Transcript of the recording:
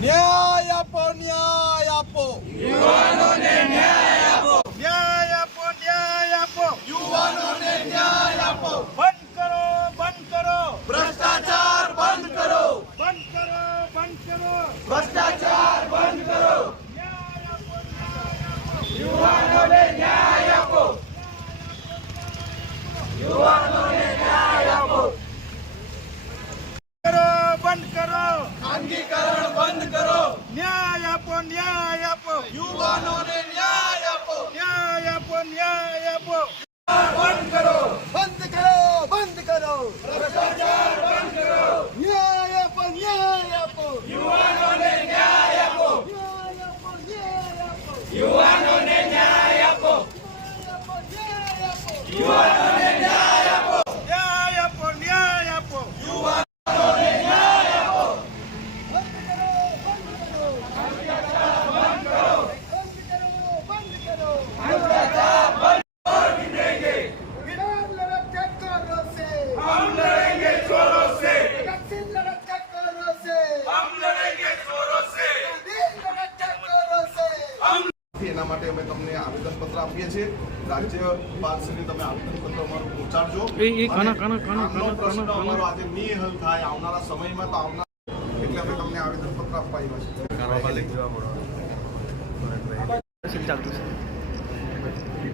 ન્યાય આપો ન્યાય આપો. યુવાનોને ન્યાય આપો. ન્યાય આપો ન્યાય આપો. યુવાનોને ન્યાય આપો. બંધ કરો બંધ કરો. ભ્રષ્ટાચાર બંધ કરો. બંધ કરો બંધ કરો. ભ્રષ્ટાચાર બંધ કરો ન્યાય આપો યુવાનોને ન્યાય આપો યુવાનોને ન્યાય આપો કરો બંધ કરો ખાનગીકરણ બંધ કરો ન્યાય આપો ન્યાય આપો યુવાનોને ન્યાય આપો ન્યાય આપો ન્યાય આપો બંધ કરો બંધ કરો બંધ કરો ભ્રષ્ટાચાર બંધ કરો ન્યાય માટે અમે તમને આવેદનપત્ર આપીએ છીએ. રાજ્ય બાદ તમે આવેદનપત્ર અમારું પહોંચાડજો. અમારો આજે નહીં હલ થાય આવનારા સમયમાં તો આવનાર એટલે અમે તમને આવેદનપત્ર આપવા આવ્યા છીએ.